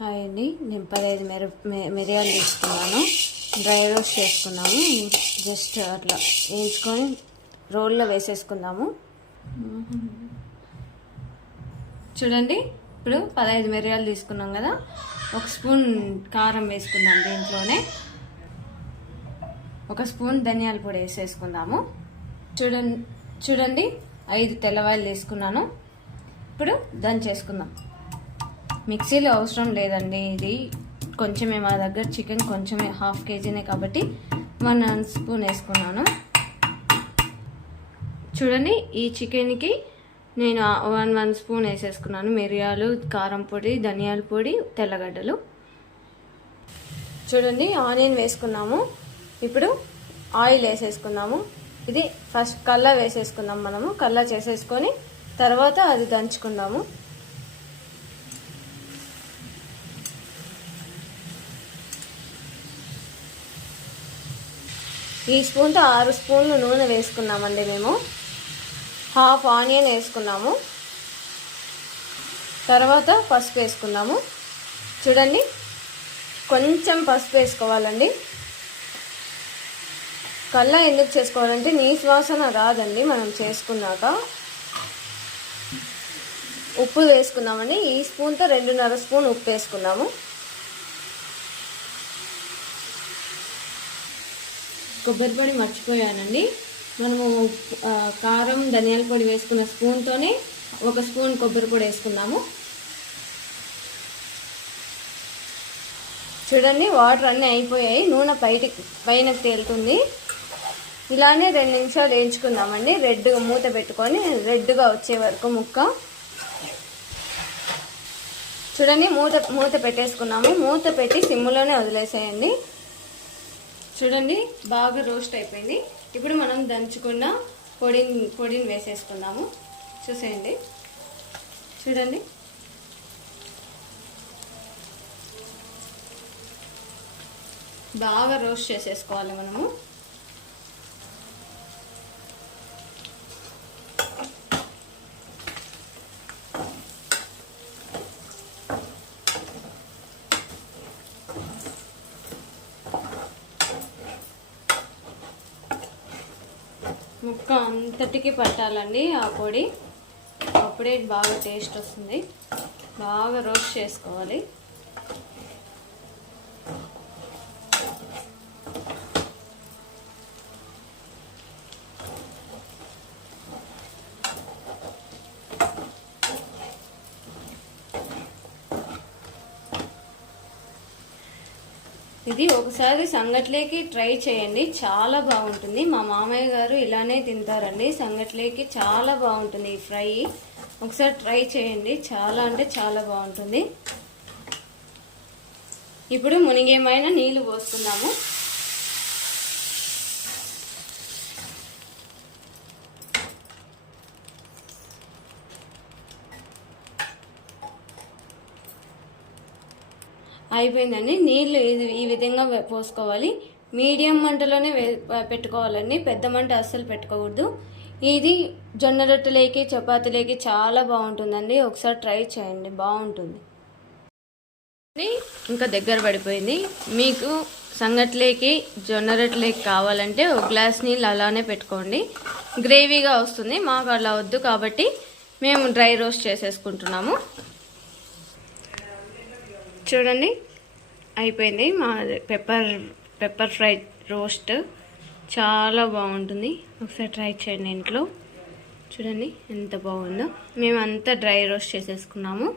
Hi అండి, నేను 15 మిరియాలు తీసుకున్నాను. డ్రై రోస్ట్ చేసుకున్నాము. జస్ట్ అట్లా వేయించుకొని రోల్లో వేసేసుకుందాము. చూడండి, ఇప్పుడు 15 మిరియాలు తీసుకున్నాం కదా, 1 స్పూన్ కారం వేసుకుందాం. దీంట్లోనే 1 స్పూన్ ధనియాల పొడి వేసేసుకుందాము. చూడండి 5 తెల్లవాయలు తీసుకున్నాను. ఇప్పుడు దంచేసుకుందాం. మిక్సీలో అవసరం లేదండి, ఇది కొంచెమే, మా దగ్గర చికెన్ కొంచెమే, 1/2 కేజీనే కాబట్టి 1 స్పూన్ వేసుకున్నాను. చూడండి, ఈ చికెన్కి నేను 1 స్పూన్ వేసేసుకున్నాను. మిరియాలు, కారం పొడి, ధనియాల పొడి, తెల్లగడ్డలు. చూడండి, ఆనియన్ వేసుకున్నాము. ఇప్పుడు ఆయిల్ వేసేసుకుందాము. ఇది ఫస్ట్ కల్లా వేసేసుకుందాం. మనము కల్లా చేసేసుకొని తర్వాత అది దంచుకుందాము. ఈ స్పూన్తో 6 స్పూన్లు నూనె వేసుకున్నామండి. మేము 1/2 ఆనియన్ వేసుకున్నాము. తర్వాత పసుపు వేసుకున్నాము. చూడండి, కొంచెం పసుపు వేసుకోవాలండి. కల్లా ఎందుకు చేసుకోవాలంటే నీసు వాసన రాదండి మనం చేసుకున్నాక. ఉప్పు వేసుకున్నామండి. ఈ స్పూన్తో 2.5 స్పూన్ ఉప్పు వేసుకున్నాము. కొబ్బరి పొడి మర్చిపోయానండి. మనము కారం, ధనియాల పొడి వేసుకున్న స్పూన్తోనే 1 స్పూన్ కొబ్బరి పొడి వేసుకున్నాము. చూడండి, వాటర్ అన్నీ అయిపోయాయి. నూనె పైన తేలుతుంది. ఇలానే 2 నిమిషాలు వేయించుకుందామండి. రెడ్గా మూత పెట్టుకొని రెడ్గా వచ్చే వరకు ముక్క. చూడండి, మూత పెట్టేసుకున్నాము. మూత పెట్టి సిమ్లోనే వదిలేసేయండి. చూడండి, బాగా రోస్ట్ అయిపోయింది. ఇప్పుడు మనం దంచుకున్న పొడిని వేసేసుకుందాము. చూసేయండి, చూడండి, బాగా రోస్ట్ చేసేసుకోవాలి మనము. ముక్క అంతటికి పట్టాలండి ఆ పొడి, అప్పుడే బాగా టేస్ట్ వస్తుంది. బాగా రోస్ట్ చేసుకోవాలి. ఇది ఒకసారి సంగట్లేకి ట్రై చేయండి, చాలా బాగుంటుంది. మా మామయ్య గారు ఇలానే తింటారండి. సంగట్లేకి చాలా బాగుంటుంది ఈ ఫ్రై. ఒకసారి ట్రై చేయండి, చాలా అంటే చాలా బాగుంటుంది. ఇప్పుడు మునిగేమైనా నీళ్లు పోసుకుందాము. అయిపోయిందండి. నీళ్ళు ఈ విధంగా పోసుకోవాలి. మీడియం మంటలోనే పెట్టుకోవాలండి, పెద్ద మంట అస్సలు పెట్టుకోకూడదు. ఇది జొన్న రొట్టెలేకి, చపాతీలేకి చాలా బాగుంటుందండి. ఒకసారి ట్రై చేయండి, బాగుంటుంది. ఇంకా దగ్గర పడిపోయింది. మీకు సంగట్లేకి, జొన్న రొట్టెలేకి కావాలంటే 1 గ్లాస్ నీళ్ళు అలానే పెట్టుకోండి, గ్రేవీగా వస్తుంది. మాకు అలా వద్దు కాబట్టి మేము డ్రై రోస్ట్ చేసేసుకుంటున్నాము. చూడండి, అయిపోయింది మా పెప్పర్ ఫ్రై రోస్ట్. చాలా బాగుంటుంది. ఒకసారి ట్రై చేయండి ఇంట్లో. చూడండి ఎంత బాగుందో. మేము అంతా డ్రై రోస్ట్ చేసేసుకున్నాము.